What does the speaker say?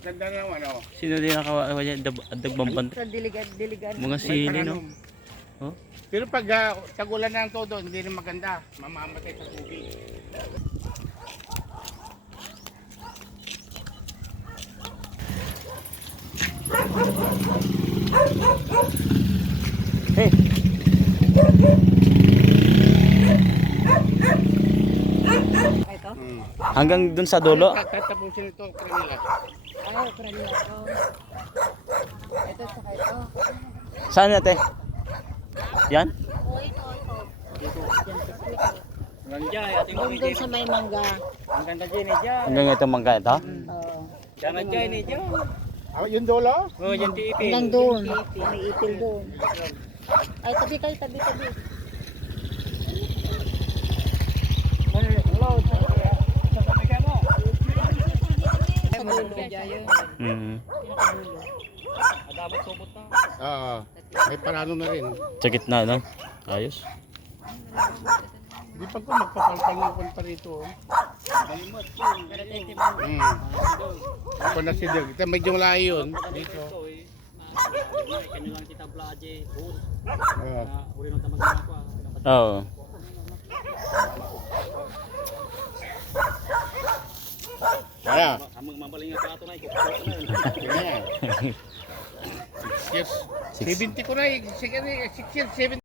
ganda naman, oh. Sino din nakawa dyan? Dagbang pan. Sa diligan, diligan. Mga sili, no? Oh? Pero pag uh, tagulan ng todo, hindi rin maganda. Mamamatay sa tubig. Hey! Hmm. Hanggang dun sa dulo? Tatapusin ito, kanila. Ay, ukrali ito. Ito, saka ito. Saan natin? Yan? Nandiyan, ating Doon sa may mangga. Ang ganda dyan eh dyan. Hanggang itong mangga ito? Oo. Diyan dyan eh dyan. Ah, yung dulo? Oh, dyan tiipin. Hanggang doon. May ipil doon. Ay, tabi kayo, tabi, tabi. Dulo. Jayo. Mm. Pinakadulo. Tumot na. Oo. may parano na rin. Sa gitna, no? Ayos. Di pa ko magpapalpalupon pa rito, oh. Malimot. Hmm. Ako na si Dirk. Ito medyo malayo yun. Dito. Ito eh. Kanilang kita blaje. Bus. Oo. Na ako. Oo. Kaya. Mamaling nga plato na. Years. 70 ko na eh. Six years, 70.